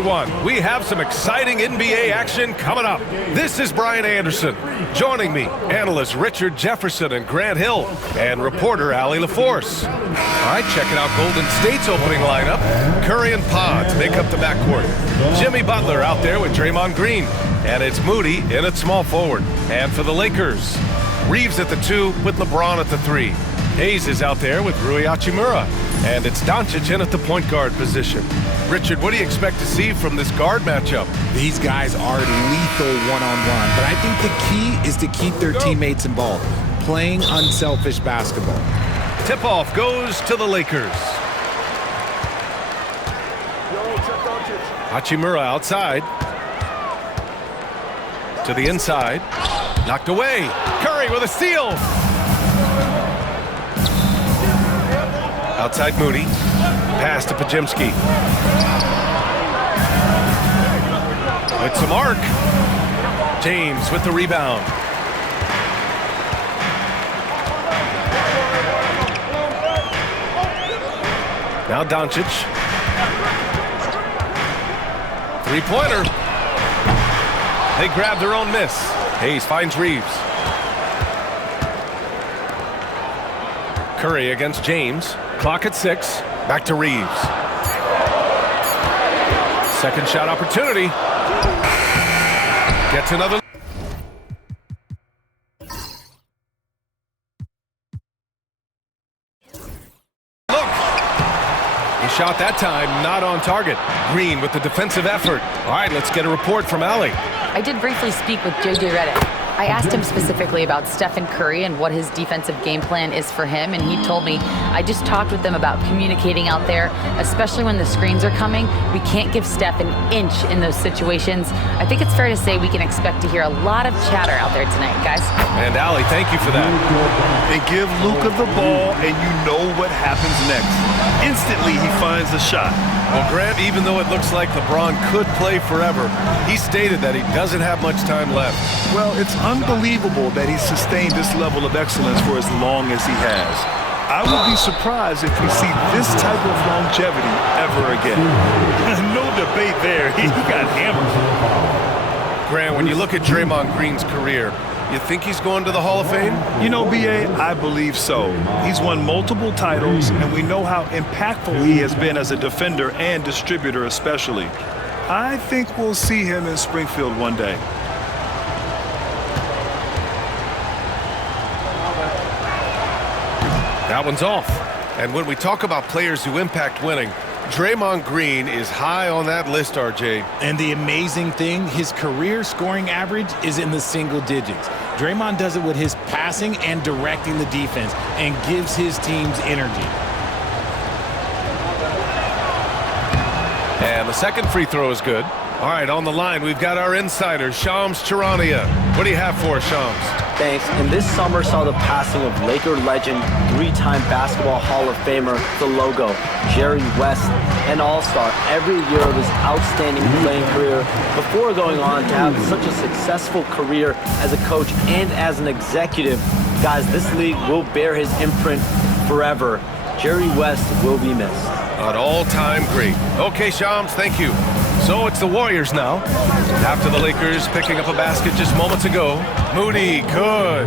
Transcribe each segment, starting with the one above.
everyone. We have some exciting NBA action coming up. This is Brian Anderson. Joining me, analysts Richard Jefferson and Grant Hill, and reporter Allie LaForce. All right, checking out Golden State's opening lineup. Curry and Pods make up the backcourt. Jimmy Butler out there with Draymond Green. And it's Moody in at small forward. And for the Lakers, Reeves at the 2 with LeBron at the 3. Hayes is out there with Rui Hachimura. And it's Doncic in at the point guard position. Richard, what do you expect to see from this guard matchup? These guys are lethal one-on-one, but I think the key is to keep their teammates involved, playing unselfish basketball. Tip-off goes to the Lakers. Hachimura outside. To the inside. Knocked away. Curry with a steal. Outside Moody. Pass to Pajemski. With some arc. James with the rebound. Now Doncic. Three-pointer. They grab their own miss. Hayes finds Reeves. Curry against James. Clock at 6. Back to Reeves. Second shot opportunity. Gets another. Look. He shot that time, not on target. Green with the defensive effort. All right, let's get a report from Allie. I did briefly speak with J.J. Redick. I asked him specifically about Stephen Curry and what his defensive game plan is for him, and he told me, I just talked with them about communicating out there, especially when the screens are coming. We can't give Steph an inch in those situations. I think it's fair to say we can expect to hear a lot of chatter out there tonight, guys. And Allie, thank you for that. And give Luka the ball, and you know what happens next. Instantly, he finds the shot. Well, Grant, even though it looks like LeBron could play forever, he stated that he doesn't have much time left. Well, it's unbelievable that he's sustained this level of excellence for as long as he has. I would be surprised if we see this type of longevity ever again. No debate there. He got hammered. Grant, when you look at Draymond Green's career, you think he's going to the Hall of Fame? You know, B.A., I believe so. He's won multiple titles, and we know how impactful he has been as a defender and distributor especially. I think we'll see him in Springfield one day. That one's off. And when we talk about players who impact winning, Draymond Green is high on that list, RJ. And the amazing thing, his career scoring average is in the single digits. Draymond does it with his passing and directing the defense and gives his teams energy. And the second free throw is good. All right, on the line, we've got our insider, Shams Charania. What do you have for us, Shams? Thanks. And this summer saw the passing of Laker legend, three-time Basketball Hall of Famer, the logo, Jerry West, an all-star every year of his outstanding playing career before going on to have such a successful career as a coach and as an executive. Guys, this league will bear his imprint forever. Jerry West will be missed. An all-time great. Okay, Shams, thank you. So it's the Warriors now. After the Lakers picking up a basket just moments ago. Moody, good.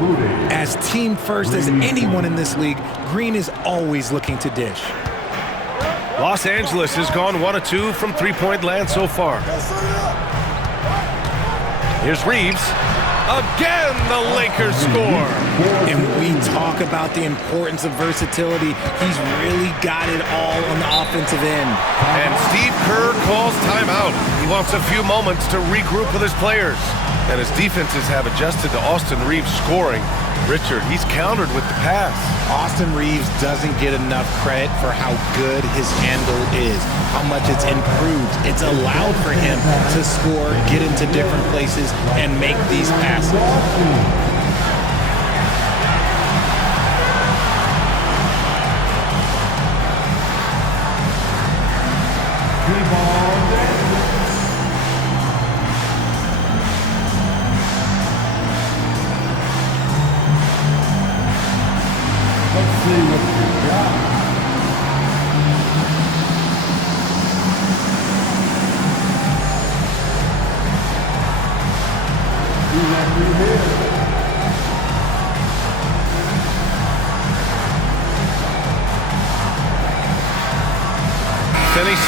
As team first as anyone in this league, Green is always looking to dish. Los Angeles has gone 1 of 2 from three-point land so far. Here's Reeves. Again, the Lakers score. And we talk about the importance of versatility. He's really got it all on the offensive end. And Steve Kerr calls timeout. He wants a few moments to regroup with his players. And his defenses have adjusted to Austin Reeves scoring. Richard, he's countered with the pass. Austin Reeves doesn't get enough credit for how good his handle is, how much it's improved. It's allowed for him to score, get into different places, and make these passes.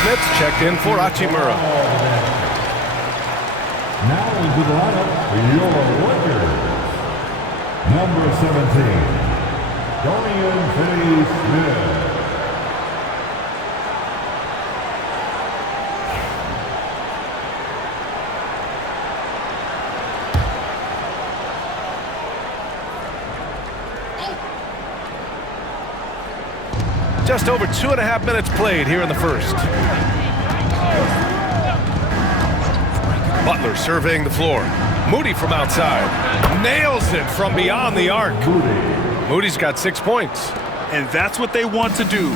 Smith checked in for Hachimura. Now into the lineup, your Warriors. Number 17, Dorian Finney-Smith. Just over 2.5 minutes played here in the first. Butler surveying the floor. Moody from outside. Nails it from beyond the arc. Moody's got 6 points. And that's what they want to do.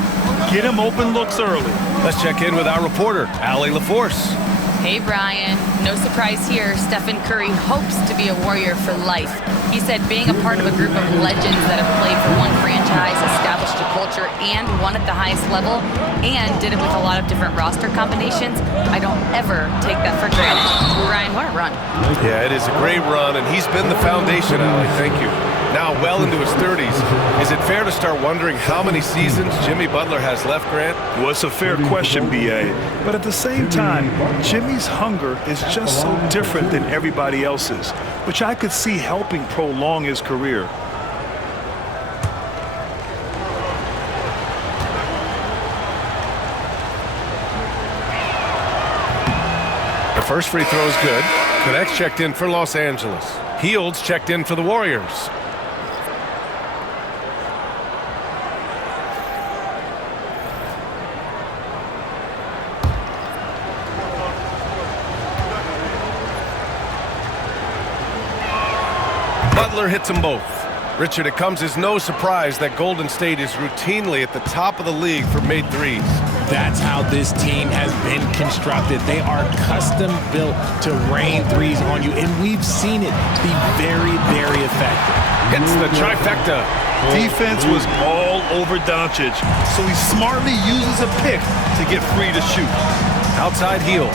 Get him open looks early. Let's check in with our reporter, Allie LaForce. Hey, Brian. No surprise here. Stephen Curry hopes to be a Warrior for life. He said being a part of a group of legends that have played for one franchise, established a culture, and won at the highest level, and did it with a lot of different roster combinations, I don't ever take that for granted. Brian, what a run. Yeah, it is a great run, and he's been the foundation, Allie. Thank you. Now well into his 30s. Is it fair to start wondering how many seasons Jimmy Butler has left, Grant? Well, it's a fair question, B.A. But at the same time, Jimmy's hunger is just so different than everybody else's, which I could see helping prolong his career. The first free throw is good. Connects checked in for Los Angeles. Heald's checked in for the Warriors. Butler hits them both. Richard, it comes as no surprise that Golden State is routinely at the top of the league for made threes. That's how this team has been constructed. They are custom built to rain threes on you, and we've seen it be very, very effective. Hits the trifecta. Defense was all over Doncic, so he smartly uses a pick to get free to shoot. Outside heel.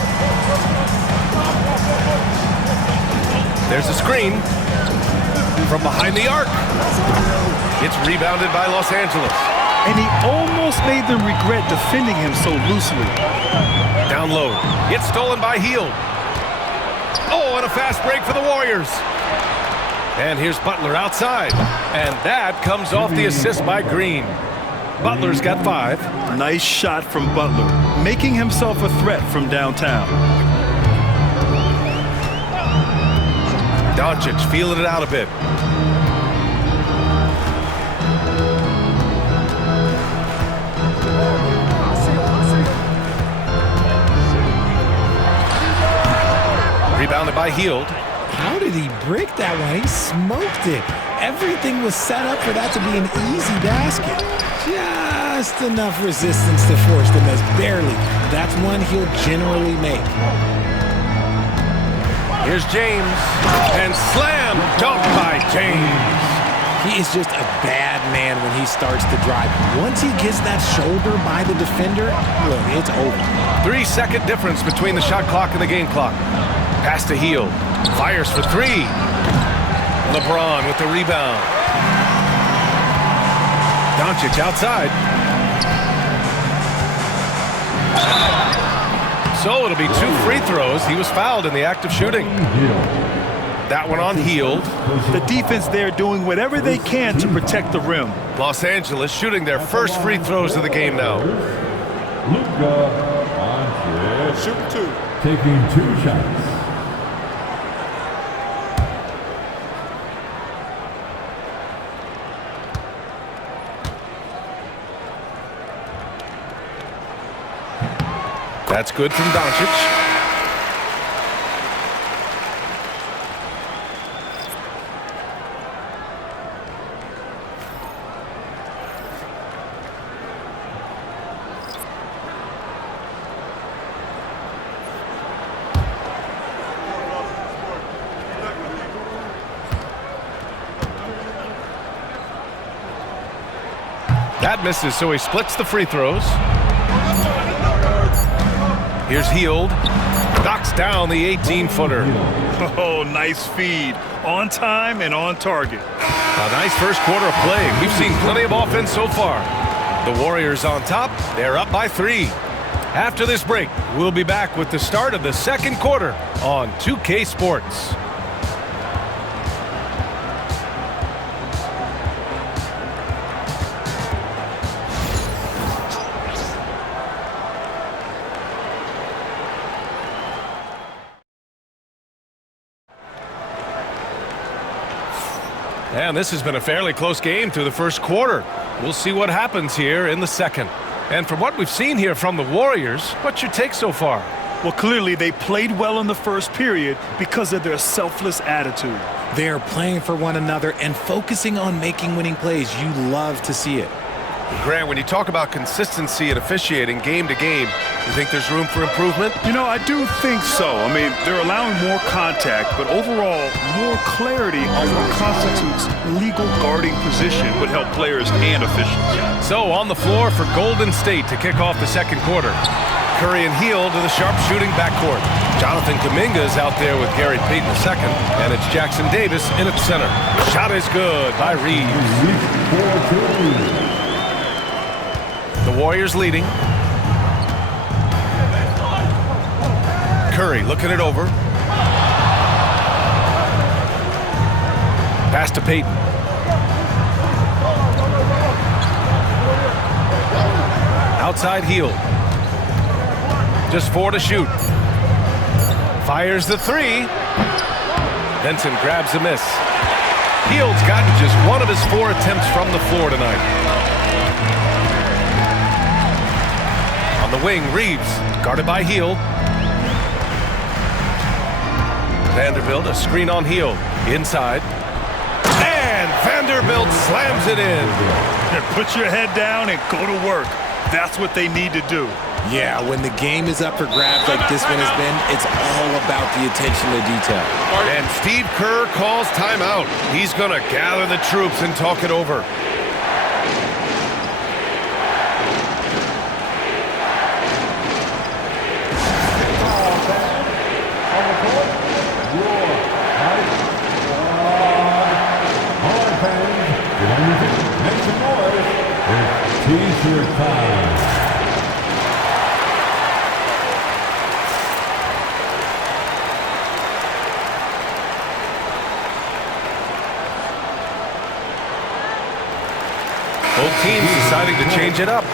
There's a screen from behind the arc. It's rebounded by Los Angeles. And he almost made them regret defending him so loosely. Down low. It's stolen by Hield. Oh, and a fast break for the Warriors. And here's Butler outside. And that comes off the assist by Green. Butler's got 5. Nice shot from Butler, making himself a threat from downtown. Doncic feeling it out a bit. Rebounded by Hield. How did he break that one? He smoked it. Everything was set up for that to be an easy basket. Just enough resistance to force the miss. Barely. That's one he'll generally make. Here's James. And slam dunk by James. He is just a bad man when he starts to drive. Once he gets that shoulder by the defender, look, it's over. 3-second difference between the shot clock and the game clock. Pass to Hield. Fires for 3. LeBron with the rebound. Doncic outside. So it'll be 2 free throws. He was fouled in the act of shooting. That one on Hield. The defense there doing whatever they can to protect the rim. Los Angeles shooting their first free throws of the game now. Luka Doncic taking 2 shots. That's good from Doncic. That misses, so he splits the free throws. Here's Hield. Knocks down the 18-footer. Oh, nice feed. On time and on target. A nice first quarter of play. We've seen plenty of offense so far. The Warriors on top. They're up by 3. After this break, we'll be back with the start of the second quarter on 2K Sports. And this has been a fairly close game through the first quarter. We'll see what happens here in the second. And from what we've seen here from the Warriors, what's your take so far? Well, clearly they played well in the first period because of their selfless attitude. They are playing for one another and focusing on making winning plays. You love to see it. Grant, when you talk about consistency and officiating game to game, you think there's room for improvement? You know, I do think so. I mean, they're allowing more contact, but overall, more clarity on what constitutes legal guarding position would help players and officials. So on the floor for Golden State to kick off the second quarter. Curry and Hield to the sharpshooting backcourt. Jonathan Kuminga is out there with Gary Payton II, and it's Jackson Davis in at center. Shot is good by Reeves. The Warriors leading. Curry looking it over. Pass to Payton. Outside Hield. Just 4 to shoot. Fires the 3. Benson grabs a miss. Hield's gotten just 1 of his 4 attempts from the floor tonight. On the wing, Reeves, guarded by Hield. Vanderbilt, a screen on Hield. Inside. And Vanderbilt slams it in. Put your head down and go to work. That's what they need to do. Yeah, when the game is up for grabs like this one has been, it's all about the attention to detail. And Steve Kerr calls timeout. He's going to gather the troops and talk it over. T-shirt time. Both teams deciding to change it up.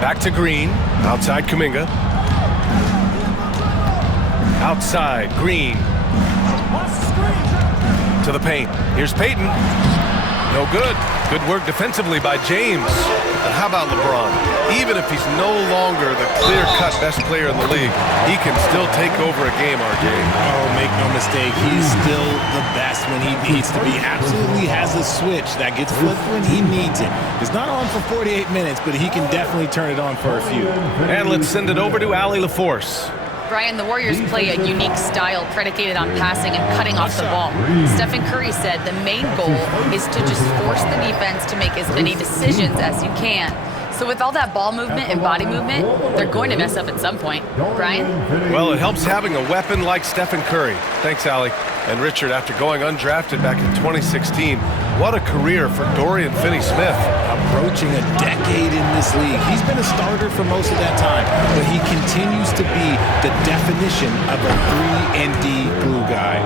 Back to Green, outside Kuminga. Outside, Green. To the paint. Here's Payton. No good. Good work defensively by James. And how about LeBron? Even if he's no longer the clear-cut best player in the league, he can still take over a game, RJ. Oh, make no mistake. He's still the best when he needs to be. Absolutely has a switch that gets flipped when he needs it. It's not on for 48 minutes, but he can definitely turn it on for a few. And let's send it over to Allie LaForce. Brian, the Warriors play a unique style predicated on passing and cutting off the ball. Stephen Curry said the main goal is to just force the defense to make as many decisions as you can. So with all that ball movement and body movement, they're going to mess up at some point. Brian? Well, it helps having a weapon like Stephen Curry. Thanks, Allie. And Richard, after going undrafted back in 2016, what a career for Dorian Finney-Smith. Approaching a decade in this league. He's been a starter for most of that time, but he continues to be the definition of a 3-and-D glue guy.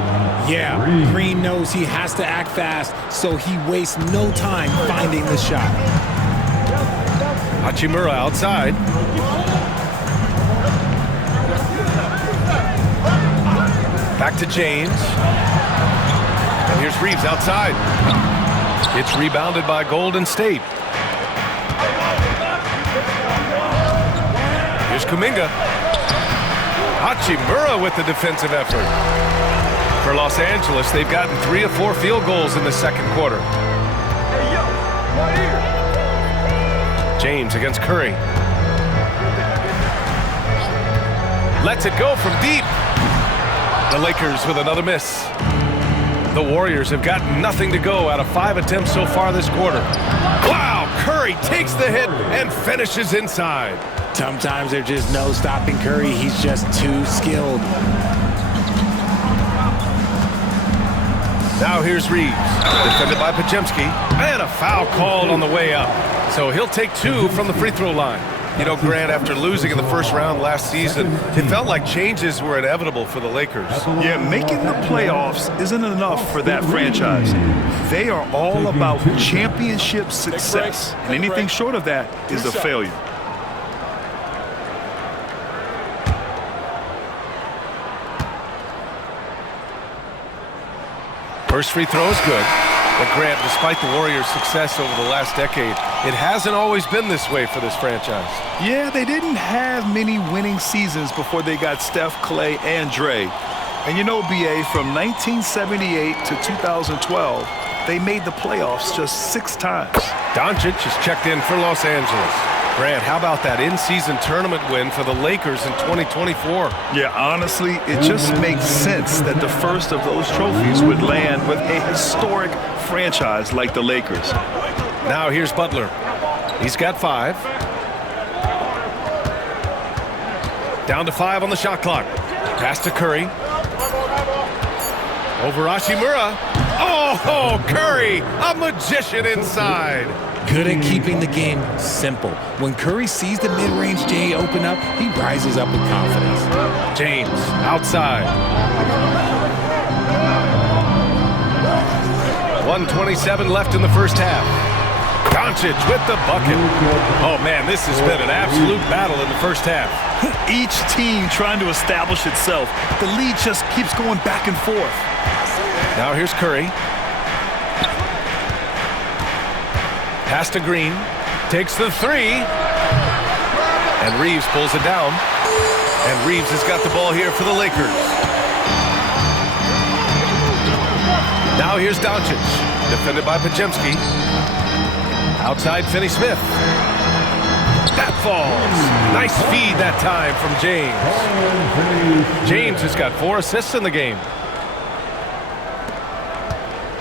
Yeah, Green knows he has to act fast, so he wastes no time finding the shot. Hachimura outside. Back to James. And here's Reeves outside. It's rebounded by Golden State. Here's Kuminga. Hachimura with the defensive effort. For Los Angeles, they've gotten 3 of 4 field goals in the second quarter. Hey, yo, right here. James against Curry. Lets it go from deep. The Lakers with another miss. The Warriors have got nothing to go out of 5 attempts so far this quarter. Wow, Curry takes the hit and finishes inside. Sometimes there's just no stopping Curry. He's just too skilled. Now here's Reeves, defended by Pajemski, and a foul called on the way up. So he'll take 2 from the free throw line. You know, Grant, after losing in the first round last season, it felt like changes were inevitable for the Lakers. Yeah, making the playoffs isn't enough for that franchise. They are all about championship success, and anything short of that is a failure. First free throw is good. But Grant, despite the Warriors' success over the last decade, it hasn't always been this way for this franchise. Yeah, they didn't have many winning seasons before they got Steph, Clay, and Dre. And you know, BA, from 1978 to 2012, they made the playoffs just 6 times. Doncic is checked in for Los Angeles. Grant, how about that in-season tournament win for the Lakers in 2024? Yeah, honestly, it just makes sense that the first of those trophies would land with a historic franchise like the Lakers. Now here's Butler. He's got 5. Down to 5 on the shot clock. Pass to Curry. Over Hachimura. Oh, Curry, a magician inside. Good at keeping the game simple. When Curry sees the mid-range J open up, he rises up with confidence. James, outside. 1:27 left in the first half. Doncic with the bucket. Oh, man, this has been an absolute battle in the first half. Each team trying to establish itself. The lead just keeps going back and forth. Now here's Curry. Pass to Green. Takes the 3. And Reeves pulls it down. And Reeves has got the ball here for the Lakers. Now here's Doncic. Defended by Pajemski. Outside Finney-Smith. That falls. Nice feed that time from James. James has got 4 assists in the game.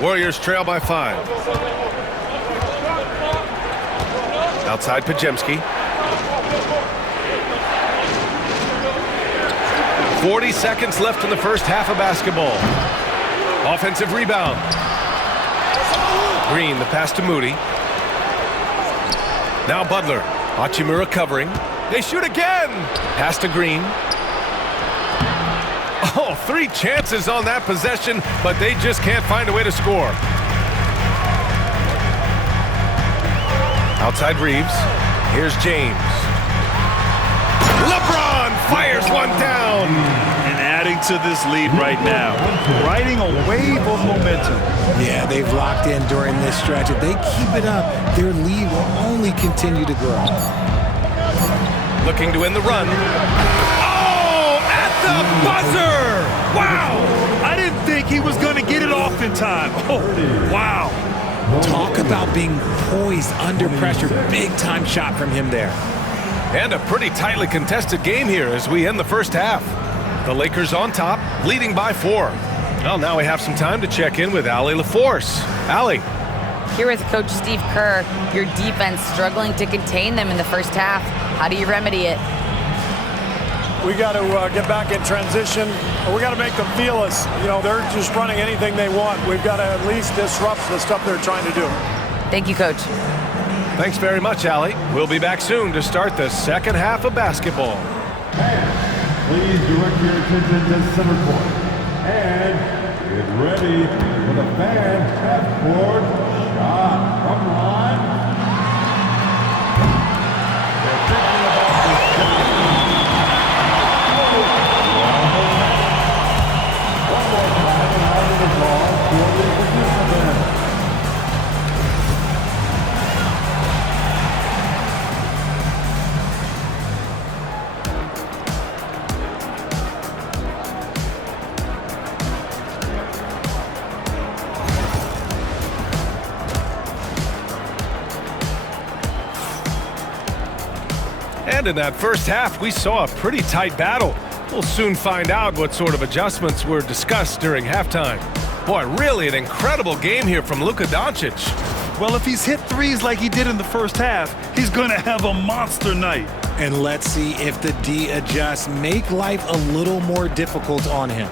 Warriors trail by 5. Outside Pajemski. 40 seconds left in the first half of basketball. Offensive rebound. Green, the pass to Moody. Now Butler. Hachimura covering. They shoot again. Pass to Green. Oh, 3 chances on that possession, but they just can't find a way to score. Outside Reeves. Here's James. LeBron fires one down. And adding to this lead right now. Riding a wave of momentum. Yeah, they've locked in during this stretch. If they keep it up, their lead will only continue to grow. Looking to end the run. Oh, at the buzzer! Wow! I didn't think he was going to get it off in time. Oh, wow. Talk about being poised under pressure. Big-time shot from him there. And a pretty tightly contested game here as we end the first half. The Lakers on top, leading by 4. Well, now we have some time to check in with Allie LaForce. Allie. Here with Coach Steve Kerr, your defense struggling to contain them in the first half. How do you remedy it? We got to get back in transition. We got to make them feel us. You know, they're just running anything they want. We've got to at least disrupt the stuff they're trying to do. Thank you, Coach. Thanks very much, Allie. We'll be back soon to start the second half of basketball. Please direct your attention to center court. And get ready for the fan half-court shot from the line. They're thinking about this shot. One more time, and out of the ball for the participant. And in that first half, we saw a pretty tight battle. We'll soon find out what sort of adjustments were discussed during halftime. Boy, really an incredible game here from Luka Doncic. Well, if he's hit threes like he did in the first half, he's going to have a monster night. And let's see if the D adjusts, make life a little more difficult on him.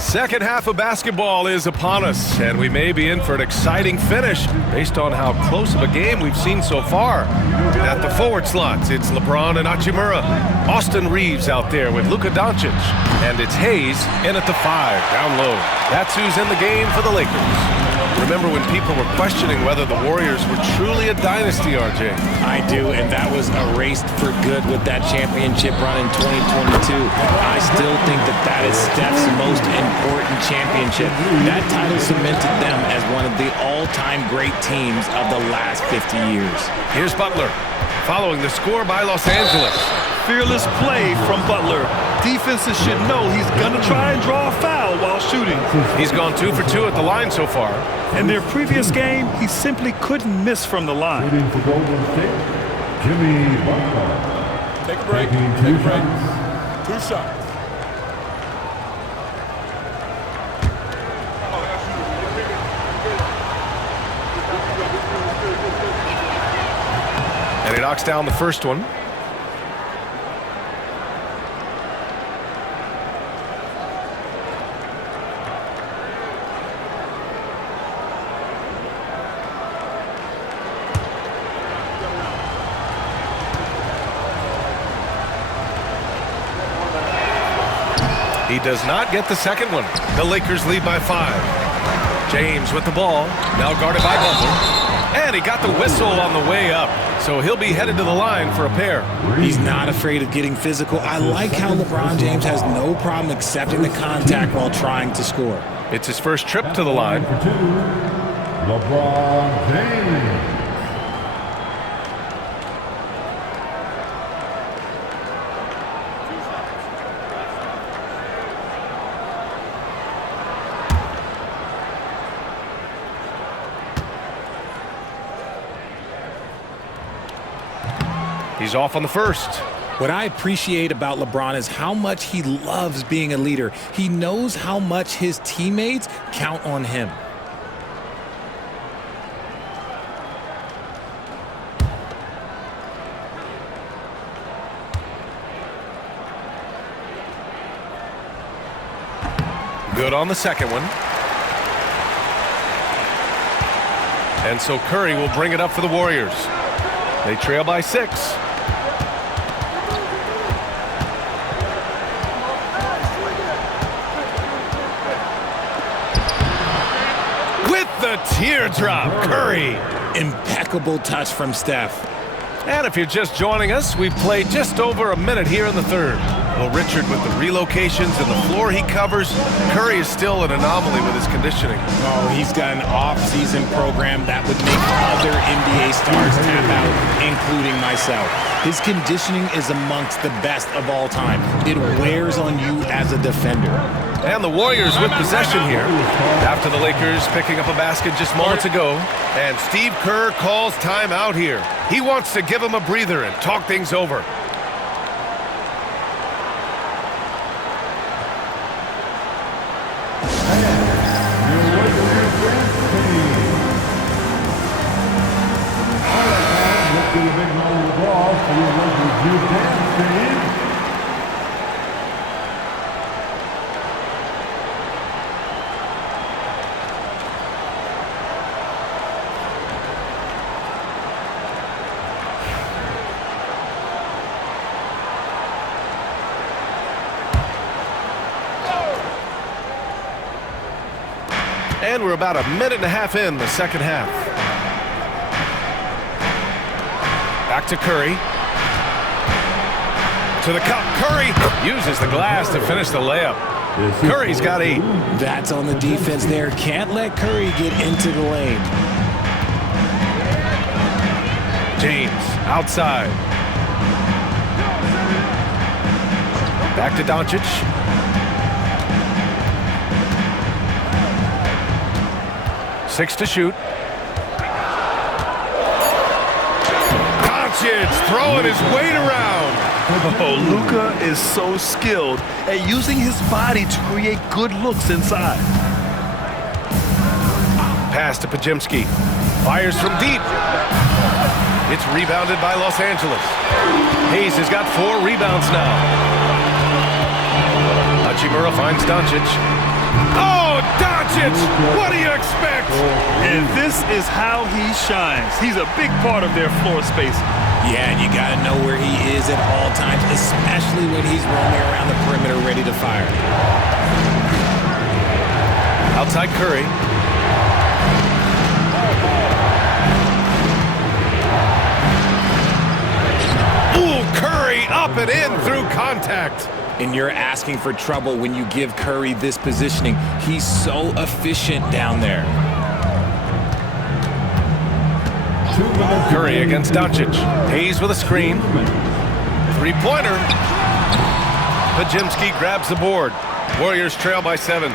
Second half of basketball is upon us, and we may be in for an exciting finish based on how close of a game we've seen so far. At the forward slots, it's LeBron and Hachimura. Austin Reeves out there with Luka Doncic. And it's Hayes in at the 5, down low. That's who's in the game for the Lakers. Remember when people were questioning whether the Warriors were truly a dynasty, RJ? I do, and that was erased for good with that championship run in 2022. I still think that is Steph's most important championship. That title cemented them as one of the all-time great teams of the last 50 years. Here's Butler, following the score by Los Angeles. Fearless play from Butler. Defenses should know he's going to try and draw a foul while shooting. He's gone 2 for 2 at the line so far. In their previous game, he simply couldn't miss from the line. Shooting for Golden State, Jimmy Butler. Take a break. Taking 2 shots. 2 shots. And he knocks down the first one. He does not get the second one. The Lakers lead by 5. James with the ball, now guarded by Butler. And he got the whistle on the way up, so he'll be headed to the line for a pair. He's not afraid of getting physical. I like how LeBron James has no problem accepting the contact while trying to score. It's his first trip to the line. For 2, LeBron James. He's off on the first. What I appreciate about LeBron is how much he loves being a leader. He knows how much his teammates count on him. Good on the second one. And so Curry will bring it up for the Warriors. They trail by 6. With the teardrop, Curry. Impeccable touch from Steph. And if you're just joining us, we've played just over a minute here in the third. Well, Richard, with the relocations and the floor he covers, Curry is still an anomaly with his conditioning. Oh, he's got an off-season program that would make other NBA stars tap out, including myself. His conditioning is amongst the best of all time. It wears on you as a defender. And the Warriors with possession here after the Lakers picking up a basket just moments ago. And Steve Kerr calls timeout here. He wants to give him a breather and talk things over. And we're about a minute and a half in the second half. Back to Curry. To the cup. Curry uses the glass to finish the layup. Curry's got 8. That's on the defense there. Can't let Curry get into the lane. James outside. Back to Doncic. Doncic throwing his weight around. Oh, Luka is so skilled at using his body to create good looks inside. Pass to Pajemski. Fires from deep. It's rebounded by Los Angeles. Hayes has got 4 rebounds now. Hachimura finds Doncic. Oh, Doncic! What do you expect? And this is how he shines. He's a big part of their floor space. Yeah, and you got to know where he is at all times, especially when he's roaming around the perimeter ready to fire. Outside Curry. Ooh, Curry up and in through contact. And you're asking for trouble when you give Curry this positioning. He's so efficient down there. Curry against Doncic. Hayes with a screen. Three-pointer. Pajemski grabs the board. Warriors trail by 7.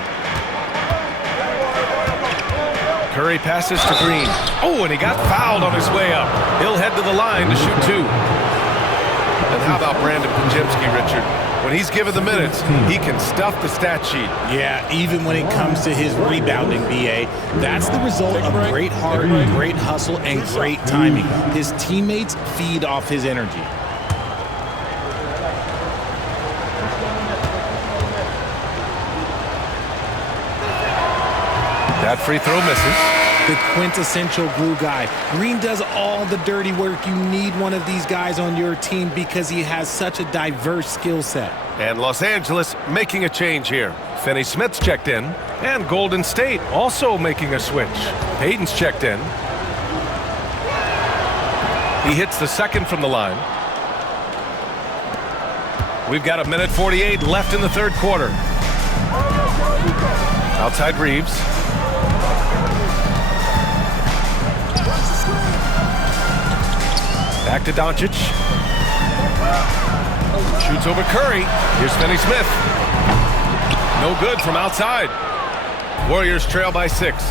Curry passes to Green. Oh, and he got fouled on his way up. He'll head to the line to shoot 2. And how about Brandon Pajemski, Richard? When he's given the minutes, he can stuff the stat sheet. Yeah, even when it comes to his rebounding, B.A., that's the result of great heart, great hustle, and great timing. His teammates feed off his energy. That free throw misses. The quintessential glue guy. Green does all the dirty work. You need one of these guys on your team because he has such a diverse skill set. And Los Angeles making a change here. Finney Smith's checked in. And Golden State also making a switch. Hayden's checked in. He hits the second from the line. We've got 1:48 left in the third quarter. Outside Reeves. Back to Doncic. Shoots over Curry. Here's Finney Smith. No good from outside. Warriors trail by 6.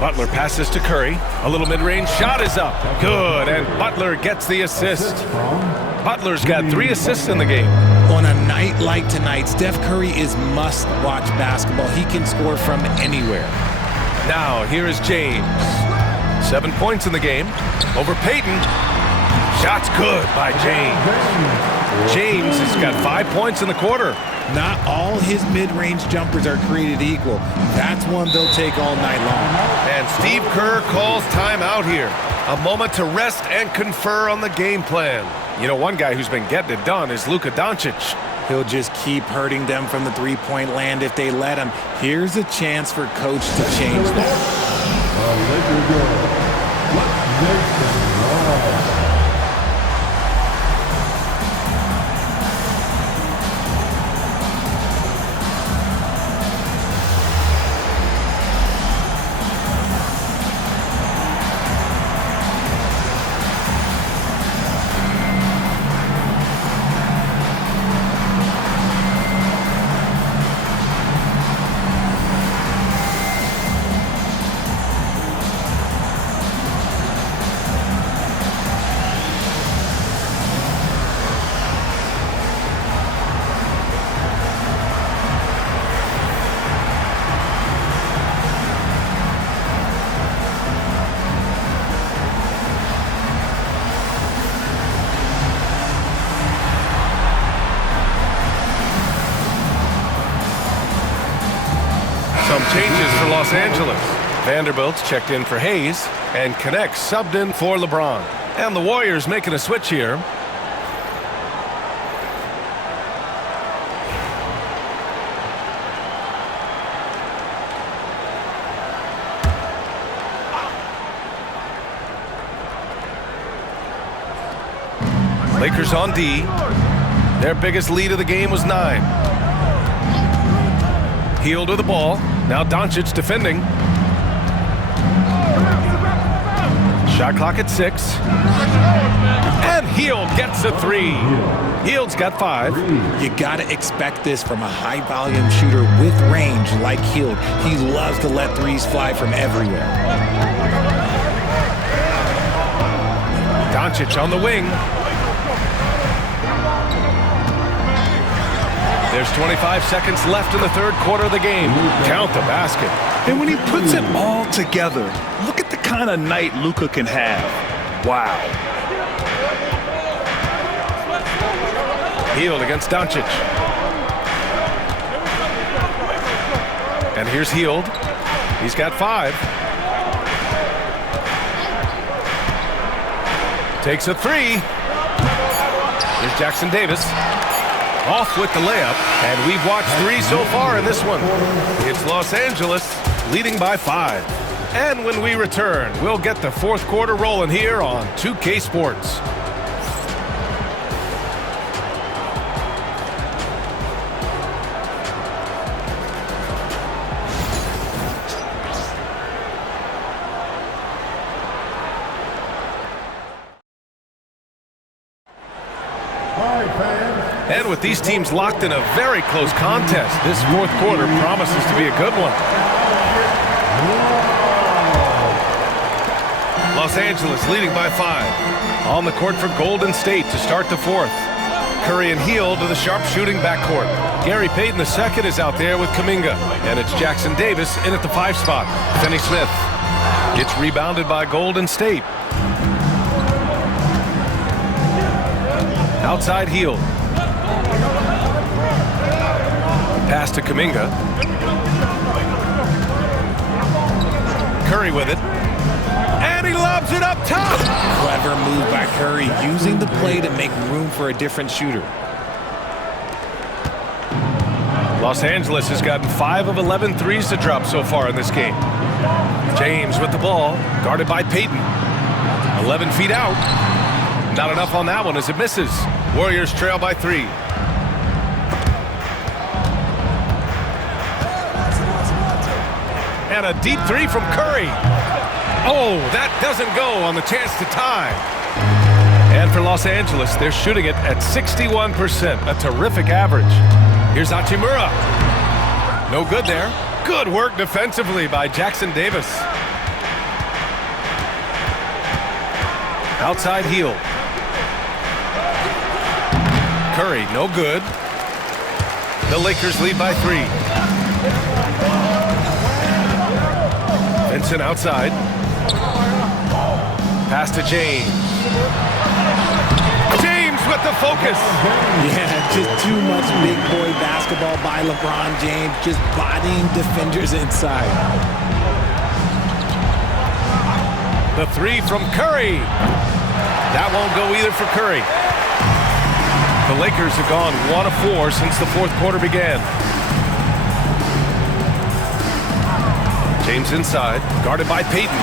Butler passes to Curry. A little mid-range shot is up. Good, and Butler gets the assist. Butler's got 3 assists in the game. On a night like tonight, Steph Curry is must-watch basketball. He can score from anywhere. Now, here is James. 7 points in the game. Over Payton. Shot's good by James. James has got 5 points in the quarter. Not all his mid-range jumpers are created equal. That's one they'll take all night long. And Steve Kerr calls timeout here. A moment to rest and confer on the game plan. You know, one guy who's been getting it done is Luka Doncic. He'll just keep hurting them from the three-point land if they let him. Here's a chance for Coach to change that. Some changes for Los Angeles. Vanderbilt's checked in for Hayes, and Connect subbed in for LeBron. And the Warriors making a switch here. Lakers on D. Their biggest lead of the game was 9. Hield with the ball. Now Doncic defending. Shot clock at 6. And Hield gets a 3. Hield's got 5. You got to expect this from a high-volume shooter with range like Hield. He loves to let threes fly from everywhere. Doncic on the wing. There's 25 seconds left in the third quarter of the game. Count the basket. And when he puts it all together, look at the kind of night Luka can have. Wow. Hield against Doncic. And here's Hield. He's got 5. Takes a 3. Here's Jackson Davis. Off with the layup. And we've watched 3 so far in this one. It's Los Angeles leading by 5. And when we return, we'll get the fourth quarter rolling here on 2K Sports. And with these teams locked in a very close contest, this fourth quarter promises to be a good one. Los Angeles leading by 5. On the court for Golden State to start the fourth. Curry and Hield to the sharpshooting backcourt. Gary Payton II is out there with Kuminga. And it's Jackson Davis in at the 5 spot. Finney Smith gets rebounded by Golden State. Outside Hield. Pass to Kuminga. Curry with it. And he lobs it up top. Clever move by Curry, using the play to make room for a different shooter. Los Angeles has gotten 5 of 11 threes to drop so far in this game. James with the ball, guarded by Payton. 11 feet out. Not enough on that one as it misses. Warriors trail by 3. And a deep 3 from Curry. Oh, that doesn't go on the chance to tie. And for Los Angeles, they're shooting it at 61%, a terrific average. Here's Hachimura. No good there. Good work defensively by Jackson Davis. Outside Hield. Curry, no good. The Lakers lead by 3. Vincent outside. Pass to James. James with the focus. Yeah, just too much big boy basketball by LeBron James, just bodying defenders inside. The 3 from Curry. That won't go either for Curry. The Lakers have gone 1 of 4 since the fourth quarter began. James inside, guarded by Payton.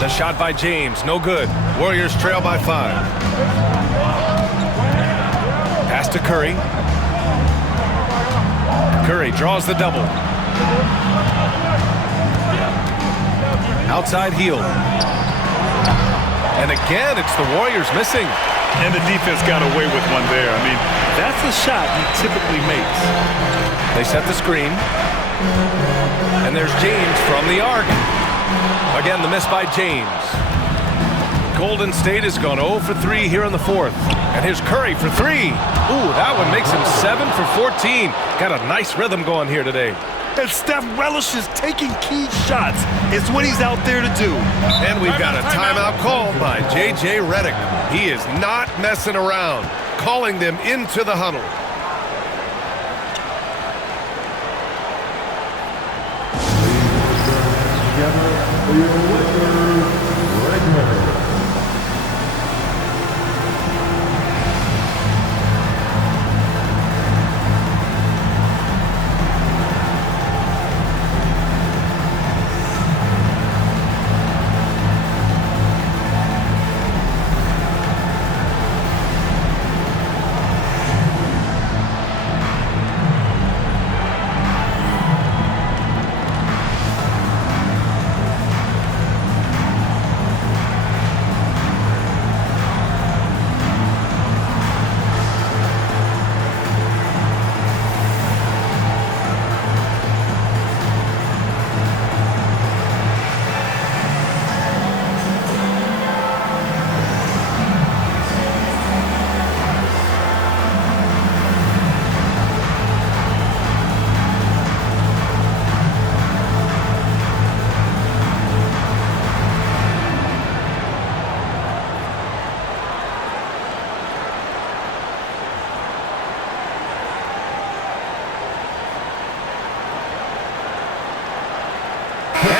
The shot by James, no good. Warriors trail by 5. Pass to Curry. Curry draws the double. Outside Hield. And again, it's the Warriors missing. And the defense got away with one there. I mean, that's a shot he typically makes. They set the screen. And there's James from the arc. Again, the miss by James. Golden State has gone 0 for 3 here in the fourth. And here's Curry for 3. Ooh, that one makes him 7 for 14. Got a nice rhythm going here today. And Steph relishes taking key shots. It's what he's out there to do. And we've got a timeout called by J.J. Redick. He is not messing around, calling them into the huddle. Together for your Lakers, Red.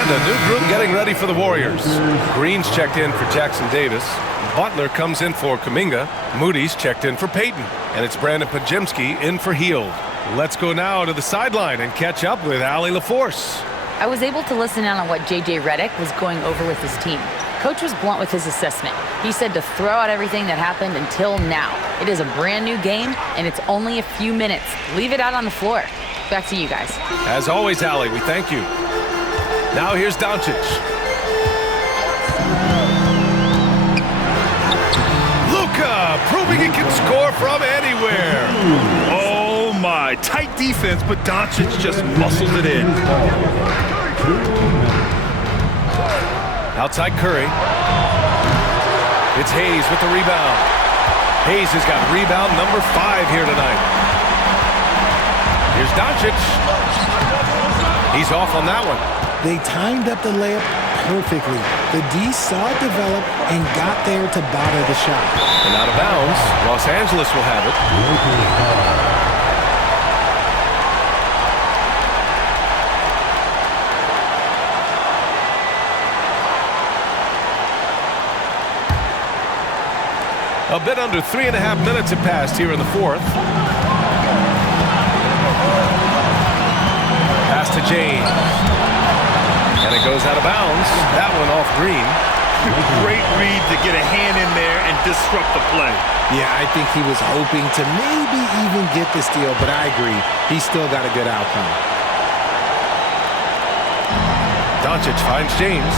And a new group getting ready for the Warriors. Green's checked in for Jackson Davis. Butler comes in for Kuminga. Moody's checked in for Payton. And it's Brandon Pajemski in for Hield. Let's go now to the sideline and catch up with Allie LaForce. I was able to listen in on what J.J. Redick was going over with his team. Coach was blunt with his assessment. He said to throw out everything that happened until now. It is a brand new game, and it's only a few minutes. Leave it out on the floor. Back to you guys. As always, Allie, we thank you. Now here's Doncic. Luka proving he can score from anywhere. Oh my, tight defense, but Doncic just muscles it in. Outside Curry. It's Hayes with the rebound. Hayes has got rebound number 5 here tonight. Here's Doncic. He's off on that one. They timed up the layup perfectly. The D saw it develop and got there to bother the shot. And out of bounds, Los Angeles will have it. A bit under 3.5 minutes have passed here in the fourth. Pass to James. And it goes out of bounds. That one off Green. Great read to get a hand in there and disrupt the play. Yeah, I think he was hoping to maybe even get the steal, but I agree. He still got a good outcome. Doncic finds James.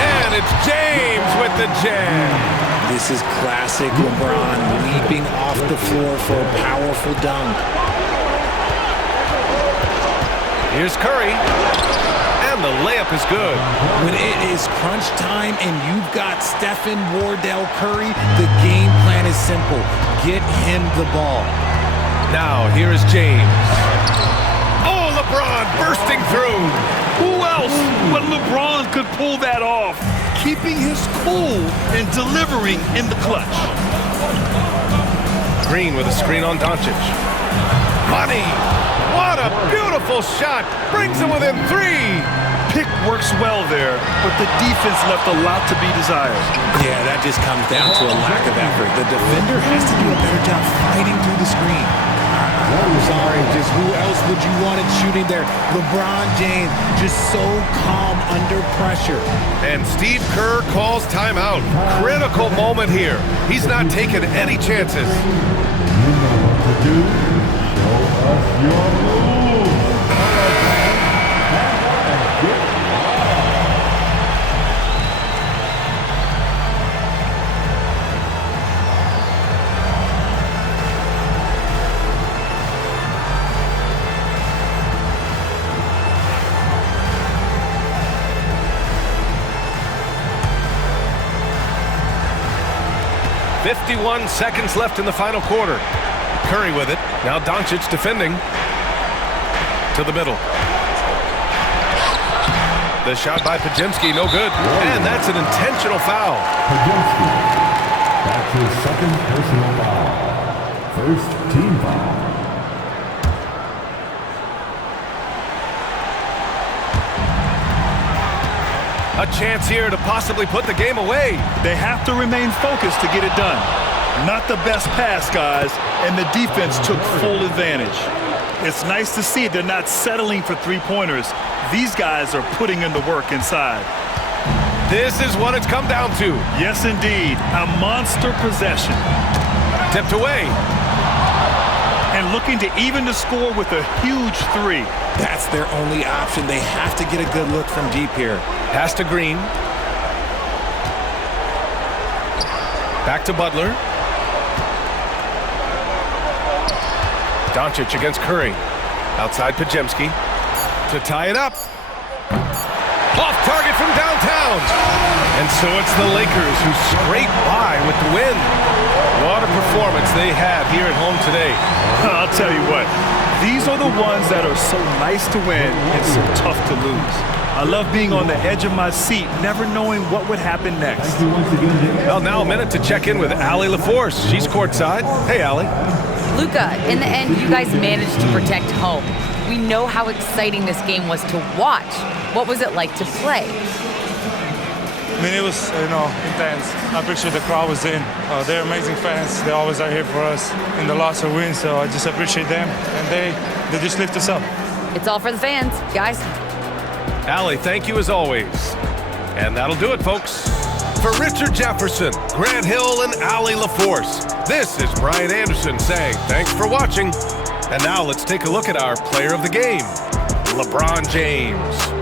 And it's James with the jam. This is classic LeBron leaping off the floor for a powerful dunk. Here's Curry. And the layup is good. When it is crunch time and you've got Stephen Wardell Curry, the game plan is simple. Get him the ball. Now, here is James. Oh, LeBron bursting through. Who else but LeBron could pull that off? Keeping his cool and delivering in the clutch. Green with a screen on Doncic. Money! What a beautiful shot! Brings him within 3! Pick works well there, but the defense left a lot to be desired. Yeah, that just comes down to a lack of effort. The defender has to do a better job fighting through the screen. I'm sorry, just who else would you want it shooting there? LeBron James, just so calm under pressure. And Steve Kerr calls timeout. Critical moment here. He's not taking any chances. You know what to do. Show us your moves. Get 51 seconds left in the final quarter. Curry with it. Now Doncic defending. To the middle. The shot by Pajemski, no good. And that's an intentional foul. Pajemski. That's his second personal foul. First team foul. A chance here to possibly put the game away. They have to remain focused to get it done. Not the best pass, guys, and the defense took full advantage. It's nice to see they're not settling for three-pointers. These guys are putting in the work inside. This is what it's come down to. Yes, indeed. A monster possession. Tipped away. And looking to even the score with a huge three. That's their only option. They have to get a good look from deep here. Pass to Green. Back to Butler. Doncic against Curry. Outside Pajemski. To tie it up. Off target from downtown. And so it's the Lakers who scrape by with the win. What a performance they had here at home today. I'll tell you what. These are the ones that are so nice to win and so tough to lose. I love being on the edge of my seat, never knowing what would happen next. Well, now a minute to check in with Allie LaForce. She's courtside. Hey, Allie. Luka, in the end, you guys managed to protect home. We know how exciting this game was to watch. What was it like to play? I mean, it was, intense. I appreciate the crowd was in. They're amazing fans. They always are here for us in the loss or win, so I just appreciate them. And they just lift us up. It's all for the fans, guys. Allie, thank you as always. And that'll do it, folks. For Richard Jefferson, Grant Hill, and Allie LaForce, this is Brian Anderson saying thanks for watching. And now let's take a look at our player of the game, LeBron James.